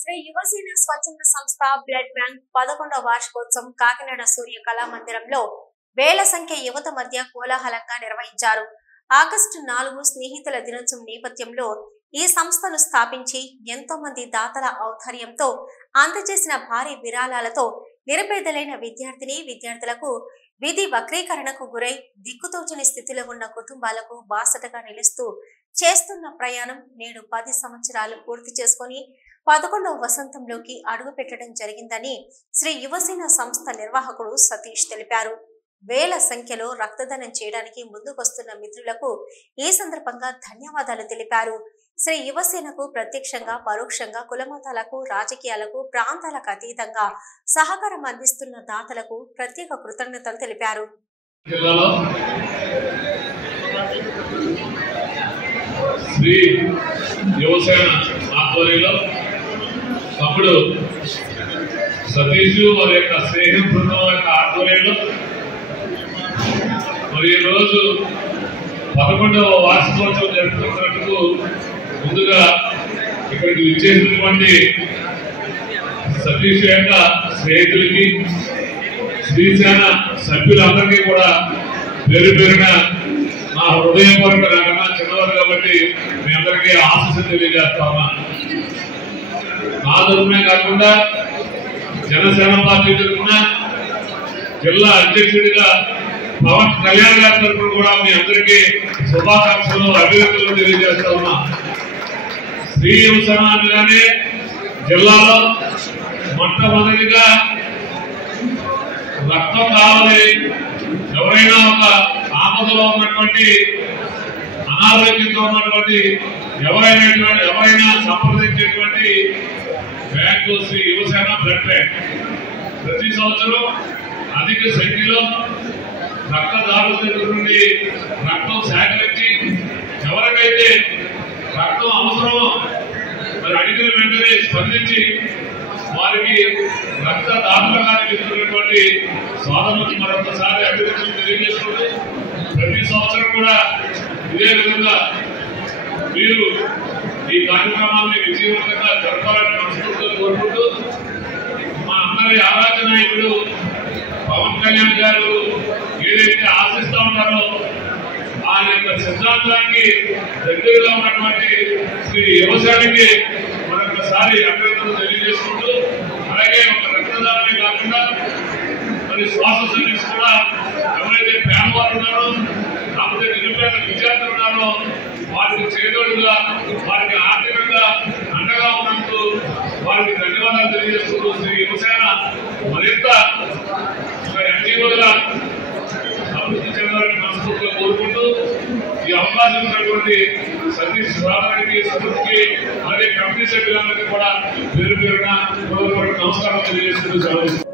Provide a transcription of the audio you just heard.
శ్రీ యువసేన స్వచ్ఛంద సంస్థ blood bank 11వ వార్షికోత్సవం కాకినాడ సూర్య కళా మందిరంలో వేల సంఖ్య యువత మధ్య కోలాహలంగా నిర్వహించారు. ఆగస్టు 4 స్నేహితుల దినోత్సవం నేపథ్యంలో ఈ సంస్థను స్థాపించి ఎంతో మంది దాతల ఔదార్యంతో అందజేసిన భారీ విరాళాలతో నిరుపేదలైన విద్యార్థులకు విధి వక్రీకరణకు గురై దిక్కుతోచని స్థితిలో ఉన్న కుటుంబాలకు బాసటగా నిలుస్తూ చేస్తున్న ప్రయాణం నేడు 10 సంవత్సరాలు పూర్తి చేసుకుని 11వ వసంతంలోకి అడుగు పెట్టడం జరిగిందని శ్రీ యువసేన సంస్థ నిర్వాహకుడు సతీష్ తెలిపారు. వేల సంఖ్యలో రక్తదానం చేయడానికి ముందుకొస్తున్న మిత్రులకు ఈ సందర్భంగా ధన్యవాదాలు తెలిపారు. శ్రీ యువసేనకు ప్రత్యక్షంగా పరోక్షంగా కులమతాలకు రాజకీయాలకు ప్రాంతాలకు అతీతంగా సహకారం అందిస్తున్న దాతలకు ప్రత్యేక కృతజ్ఞతలు తెలిపారు. శ్రీ యువసేన ఆధ్వర్యంలో తమ్ముడు సతీష్ వారి యొక్క స్నేహ బృందం యొక్క ఆధ్వర్యంలో మరి ఈ రోజు 11వ వార్షికోత్సవం జరుపుతున్నట్టుకు ముందుగా ఇక్కడికి విచ్చేసినటువంటి సతీష్ యొక్క స్నేహితులకి శ్రీసేన సభ్యులందరికీ కూడా పేరు పేరున నా హృదయపూర్వక నాకన్నా చిన్నవారు కాబట్టి మీ అందరికీ ఆశీస్సులు తెలియజేస్తామా. నా తరఫునే కాకుండా జనసేన పార్టీ తరఫున జిల్లా అధ్యక్షుడిగా పవన్ కళ్యాణ్ గారి తరఫున కూడా మీ అందరికీ శుభాకాంక్షలు అభినందనలు తెలియజేస్తా ఉన్నా. శ్రీ యువసేన అనగానే జిల్లాలో మొట్టమొదటిగా రక్తం కావాలి, ఎవరైనా ఒక ఆపదలో ఉన్నటువంటి అనారోగ్యంతో ఉన్నటువంటి ఎవరైనా సంప్రదించేటువంటి bank Shri Yuvasena blood bank. ప్రతి సంవత్సరం అధిక సంఖ్యలో రక్తదారుల దగ్గర నుండి రక్తం సేకరించి ఎవరికైతే రక్తం అవసరమో మరి అడిగిన వెంటనే స్పందించి వారికి రక్తదాతలుగా ఇస్తున్నటువంటి సోదరులకు మరొకసారి అభినందనలు తెలియజేసుకుంటూ ప్రతి సంవత్సరం కూడా ఇదే విధంగా మీరు ఈ కార్యక్రమాన్ని విజయవంతంగా జరపాలని మనస్ఫూర్తిగా కోరుకుంటూ మా అందరి ఆరాధ్య నాయకుడు పవన్ కళ్యాణ్ గారు ఏదైతే ఆశిస్తూ ఉంటారో ఆయన యొక్క సిద్ధాంతానికి దగ్గరగా ఉన్నటువంటి శ్రీ యువసేనకి మరొకసారి అభినందనలు తెలియజేసుకుంటూ అలాగే ఒక రక్తదానమే కాకుండా మరి శ్వాస సర్వీస్ కూడా ఎవరైతే పేదవారు ఉన్నారో లేకపోతే నిరుపేద విద్యార్థులు ఉన్నారో వారికి చేదోడుగా వారికి ఆర్థికంగా అండగా ఉన్నందుకు వారికి ధన్యవాదాలు తెలియజేస్తూ శ్రీ యువసేన మరింత ఎన్జీఓలుగా అభివృద్ధి చెందాలని మనస్ఫూర్తిగా కోరుకుంటూ ఈ అవకాశం ఉన్నటువంటి సతీష్ రాధానికి సతీష్కి అలాగే కమిటీ సభ్యులందరికీ కూడా పేరు పేరున నమస్కారం తెలియజేస్తూ